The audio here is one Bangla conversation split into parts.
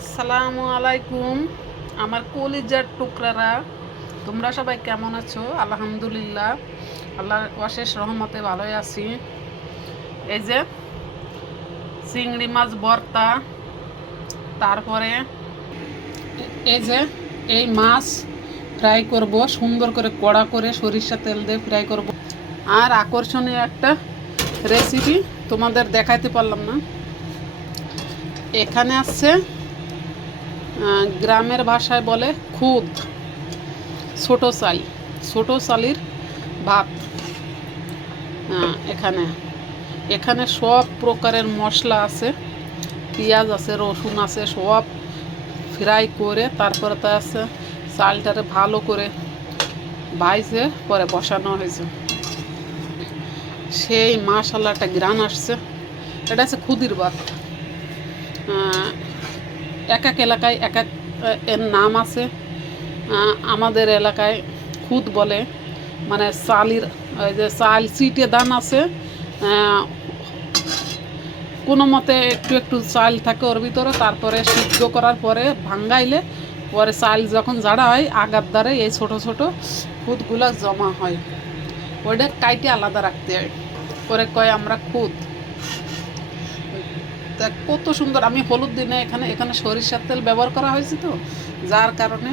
আসসালামু আলাইকুম আমার কলিজার টুকরারা, তোমরা সবাই কেমন আছো? আলহামদুলিল্লাহ, আল্লাহর অশেষ রহমতে ভালোই আছি। এই যে চিংড়ি মাছ ভর্তা, তারপরে এই যে এই মাছ ফ্রাই করব, সুন্দর করে কড়া করে সরিষা তেল দিয়ে ফ্রাই করব। আর আকর্ষণীয় একটা রেসিপি তোমাদের দেখাইতে পারলাম না। এখানে আছে গ্রামের ভাষায় বলে খুদ, ছোটো চাল, ছোটো চালের ভাত। এখানে এখানে সব প্রকারের মশলা আছে, পেঁয়াজ আছে, রসুন আছে, সব ফ্রাই করে তারপরে তা আছে চালটারে ভালো করে ভাইজে পরে বসানো হয়েছে। সেই মাশাল্লাহটা গ্রান আসছে। এটা আছে খুদির ভাত। এক এক এলাকায় এক এক এর নাম আছে। আমাদের এলাকায় খুদ বলে, মানে চালির ওই যে চাল চিটে দান আছে, কোনো মতে একটু একটু চাল থাকে ওর ভিতরে, তারপরে সিদ্ধ করার পরে ভাঙ্গাইলে পরে চাল যখন জাড়া হয় আগার দ্বারে এই ছোট ছোট খুদগুলা জমা হয়, ওইটা কাইটে আলাদা রাখতে হয়, পরে কয় আমরা খুদ। তা কত সুন্দর। আমি হলুদ দিনে এখানে এখানে সরিষার তেল ব্যবহার করা হয়েছে, তো যার কারণে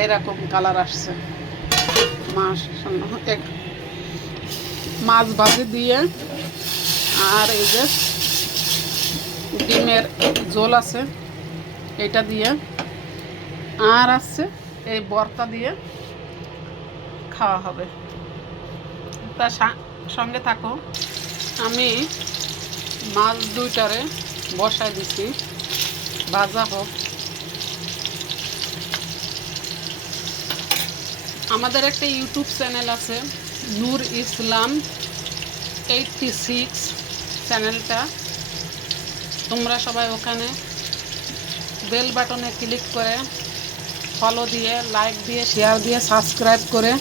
এইরকম কালার আসছে। মাছ ভাজি দিয়ে, আর এই যে ডিমের ঝোল আছে এটা দিয়ে, আর আছে এই ভর্তা দিয়ে খাওয়া হবে। তার সঙ্গে থাকো। আমি মাছ দুইটারে বসায় দিছি, ভাজা হোক। আমাদের একটা ইউটিউব চ্যানেল আছে, নূর ইসলাম 86 চ্যানেলটা। তোমরা সবাই ওখানে বেল বাটনে ক্লিক করে ফলো দিয়ে, লাইক দিয়ে, শেয়ার দিয়ে, সাবস্ক্রাইব করে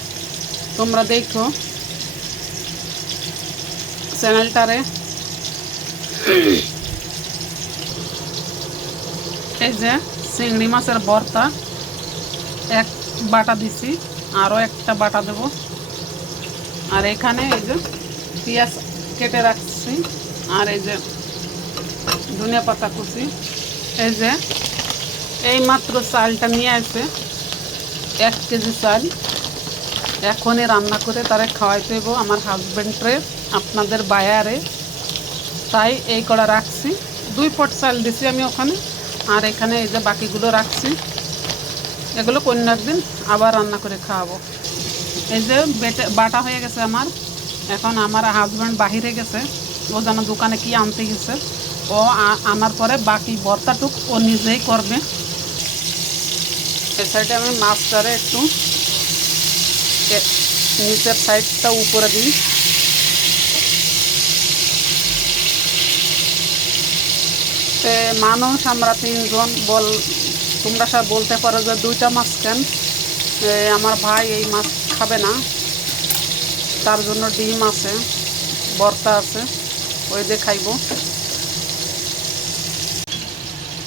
তোমরা দেখো চ্যানেলটারে। এই যে চিংড়ি মাছের ভর্তা এক বাটা দিছি, আরও একটা বাটা দেব। আর এখানে এই যে পেঁয়াজ কেটে রাখছি, আর এই যে ধনিয়া পাতা কুচি। এই যে এই মাত্র চালটা নিয়ে আসে, 1 কেজি চাল। এখনই রান্না করে তারে খাওয়াইতে দেবো আমার হাজব্যান্ডরে, আপনাদের বায়ারে। তাই এই কড়া রাখছি, 2 পট চাল দিছি আমি ওখানে। আর এখানে এই যে বাকিগুলো রাখছি, এগুলো কন্যার দিন আবার রান্না করে খাওয়াবো। এই যে বাটা হয়ে গেছে আমার। এখন আমার হাজব্যান্ড বাহিরে গেছে, ও যেন দোকানে কি আনতে গেছে। ও আনার পরে বাকি ভর্তাটুক ও নিজেই করবে। এই সাইডে আমি মাছটারে একটু নিচের সাইডটা উপরে দিই। মানুষ আমরা 3 জন তোমরা সব বলতে পারো যে 2টা মাছ কেন। আমার ভাই এই মাছ খাবে না, তার জন্য ডিম আছে, ভর্তা আছে, ওই দিয়ে খাইব।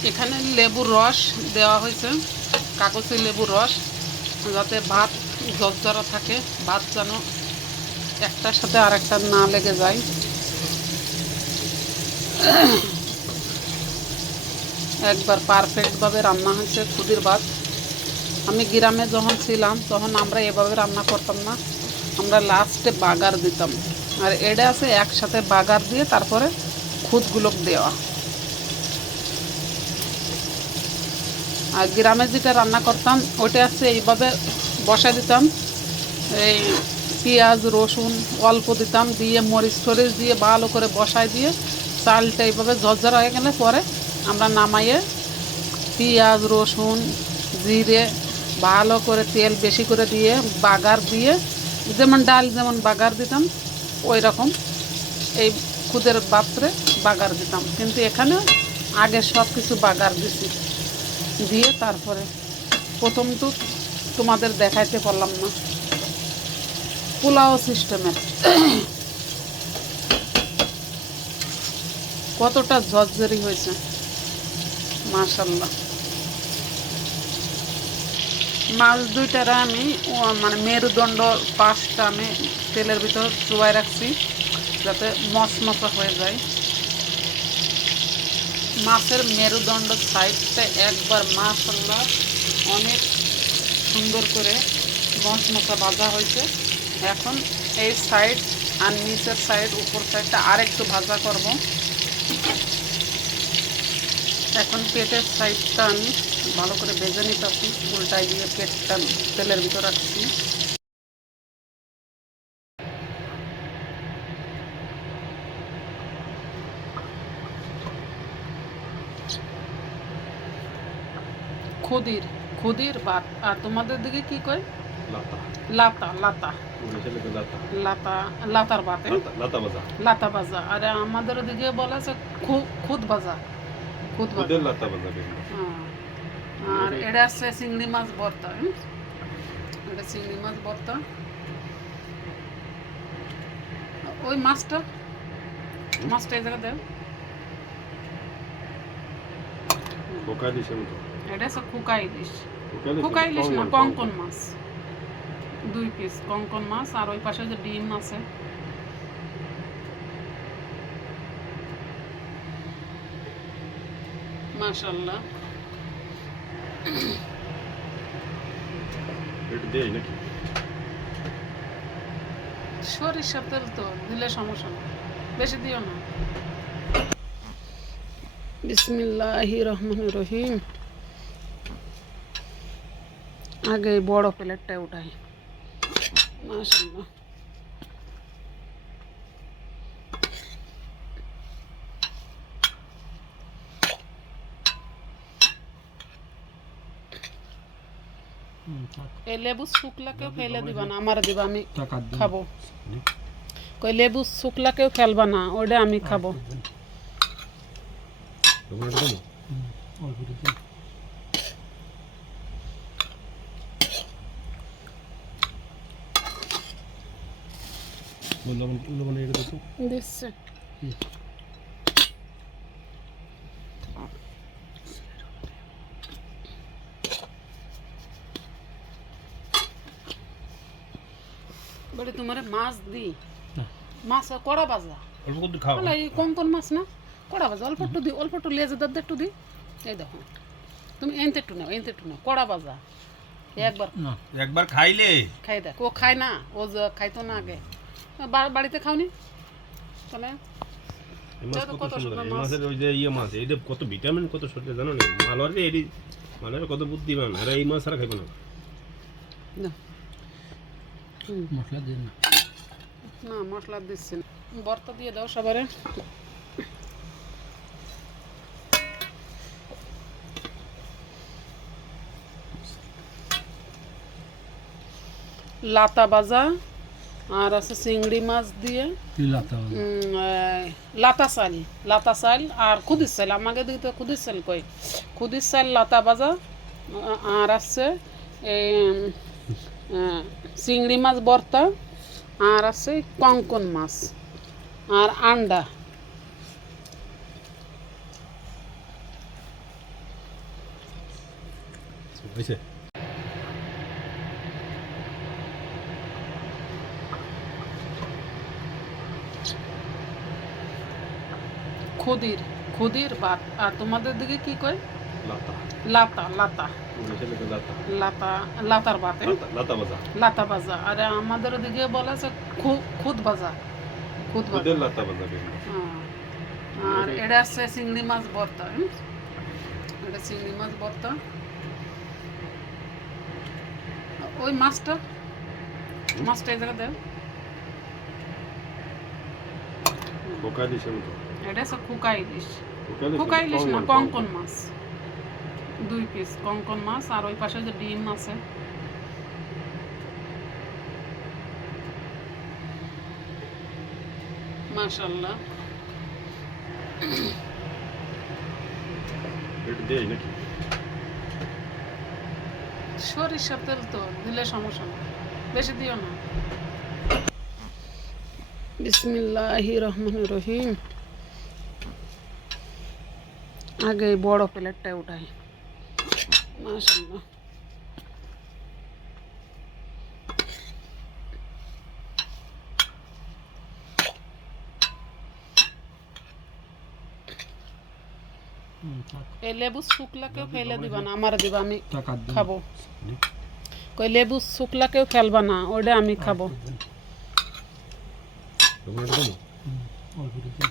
এখানে লেবুর রস দেওয়া হয়েছে, কাগজে লেবুর রস, যাতে ভাত ঝরঝরা থাকে, ভাত যেন একটার সাথে আর একটা না লেগে যায়। একবার পারফেক্টভাবে রান্না হয়েছে খুদির ভাত। আমি গ্রামে যখন ছিলাম তখন আমরা এভাবে রান্না করতাম না, আমরা লাস্টে বাগার দিতাম। আর এটা আছে একসাথে বাগার দিয়ে তারপরে খুদগুলো দেওয়া। আর গ্রামে যেটা রান্না করতাম ওইটা আছে এইভাবে বসাই দিতাম, এই পেঁয়াজ রসুন অল্প দিতাম, দিয়ে মরিচ টরিচ দিয়ে ভালো করে বসাই দিয়ে চালটা এইভাবে ঝরঝরা হয়ে গেলে পরে আমরা নামাইয়ে পেঁয়াজ রসুন জিরে ভালো করে তেল বেশি করে দিয়ে বাগার দিয়ে, যেমন ডাল যেমন বাগার দিতাম ওই রকম এই খুদের পাত্রে বাগার দিতাম। কিন্তু এখানে আগে সব কিছু বাগার দিছি, দিয়ে তারপরে প্রথম তো তোমাদের দেখাইতে পারলাম না, পোলাও সিস্টেমের কতটা ঝরঝরি হয়েছে মাশাল্লাহ। মাছ দুইটারে আমি মানে মেরুদণ্ড পাশটা আমি তেলের ভিতর চুবাই রাখছি যাতে মচমচা হয়ে যায়। মাছের মেরুদণ্ড সাইডটা একবার মাশাআল্লাহ অনেক সুন্দর করে মচমচা ভাজা হয়েছে। এখন এই সাইড আর নিচের সাইড উপর সাইডটা আরেকটু ভাজা করব। এখন পেটের সাইডটা আমি ভালো করে ভেজে নিতেছি, উল্টাই দিয়ে পেটটা তেলের ভিতর রাখছি। খুদির খুদির ভাত। আর তোমাদের দিকে কি কয়? লাতা লাতা লাতা লাতার ভাত, লাতা ভাজা। আর আমাদের দিকে বলা আছে খুদ ভাজা, খুদ ভাজা। আর এটা আছে চিংড়ি মাছ ভর্তা। এটা চিংড়ি মাছ ভর্তা। ওই মাছটা এই জায়গা দেও। এটা আছে খুকা ইলিশ। খুকা ইলিশ না, কঙ্কন মাছ। 2 পিস কঙ্কন মাছ। আর ওই পাশে যে ডিম আছে। মাশাআল্লাহ। সরিষার তেল তো দিলে সমস্যা না, বেশি দিও না। বিসমিল্লাহির রহমানির রহিম। আগে বড় প্লেটটা উঠাই। মাশাআল্লাহ। এই লেবু শুকলাকেও ফেলে দিবা না, আমার দিবা, আমি খাবো। কই লেবু শুকলাকেও ফেলবা না, ওটা আমি খাবো। দিচ্ছে বলে তোমার মাছ দি, মাছ কড়া ভাজা এই কঙ্কন মাছ না, কড়া ভাজা অল্প একটু দি, অল্প একটু লেজে দাঁত একটু দি। এই দেখো তুমি এনতে একটু নাও, এনতে একটু নাও, কড়া ভাজা। একবার খাইলে খাই দেখ। ও খায় না, ও খাইতো না আগে। বাড়িতে খাওনি তাহলে? কত ভিটামিন, কত শরীরে জানো না? মালয়ের কত বুদ্ধিমান, আর এই মাছ ছাড়া খাইব না। মশলা দিয়ে না, না মশলা দিচ্ছি না। ভর্তা দিয়ে দাও সবারে। লাতা ভাজা আর আছে চিংড়ি মাছ দিয়ে লাতা চাল, লাতা চাল আর খুদির চাল। আমাকে দিকে তো খুদির চাল কই। খুদির চাল লাতা ভাজা। আর আছে এই চিংড়ি মাছ ভর্তা। আর আছে কঙ্কন মাছ আর আন্ডা। খুদির ভাত। আর তোমাদের দিকে কি কয়? লাতা লাতা লাতা লাতার ভাত, লাতা ভাজা। আর আমাদের দিকে বলা আছে খুদ ভাজা, খুদ ভাজা। আর এটা আছে চিংড়ি মাছ ভর্তা। এটা চিংড়ি মাছ ভর্তা। ওই মাছটা এই জায়গা দেও। এটা আছে খুকা ইলিশ। খুকা ইলিশ না, কঙ্কন মাছ। 2 পিস কঙ্কন মাছ। আর ওই পাশে যে ডিম আছে। মাশাআল্লাহ। সরিষার তেল তো দিলে সমস্যা না, বেশি দিও না। বিসমিল্লাহির রহমানির রহিম। আগে বড় প্লেটটা উঠাই। মাশাআল্লাহ। এই লেবু শুকলাকেও ফেলে দিবা না, আমার দিবা, আমি টাকা দিন। খাবো। কই লেবু শুকলাকেও ফেলবা না, ওটা আমি খাবো। তখন এটা দেবো। অল্প একটু দিন।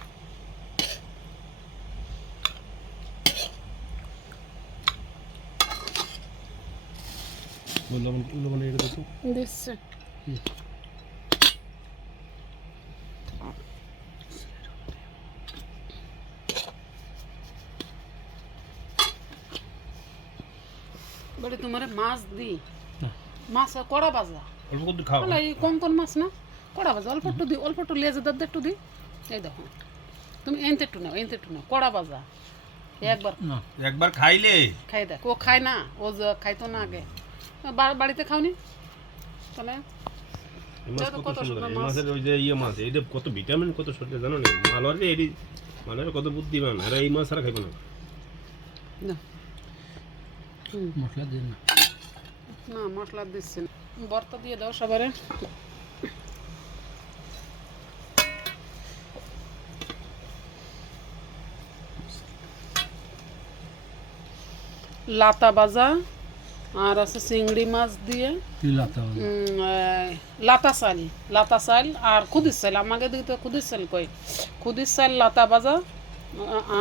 লবণ লবণ এটা দেখো। দিচ্ছে। বলে তোমার মাছ দি, না। মাছ কড়া বাজা, অল্প করে খাও। বলে এই কোন কোন মাছ না কড়া বাজা, অল্প একটু দি, অল্প একটু লেজে দাঁত একটু দি। এই দেখো তুমি এনতে একটু নাও, এনতে একটু নাও, কড়া বাজা একবার না একবার খাইলে খাই দেখ। ও খায় না, ও খাইতো না আগে, বাড়িতে খাওনি তাহলে। এই মাছ দেখো কত কত সুন্দর। সুন্দর এই মাছ। মাছের ওই যে ইয়ে মাছ, এটা কত ভিটামিন কত শরীরে জানো না। মালয়ারে এটি মালয়ারে কত বুদ্ধিমান, আর এই মাছ ছাড়া খাইবো না। না। হুম, মশলা দিন না। না মশলা দিচ্ছি না, ভর্তা দিয়ে দাও সবারে। লাতা ভাজা আর আছে চিংড়ি মাছ দিয়ে কি লাতা হবে? লাতা চাল আর খুদির চাল, আমাকে দিতে খুদির চাল কই, খুদির চাল লাতা ভাজা,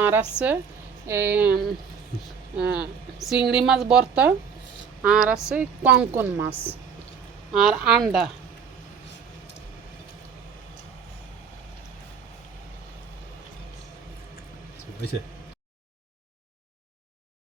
আর আছে এই চিংড়ি মাছ ভর্তা, আর আছে কঙ্কন মাছ আর আন্ডা। হয়েছে।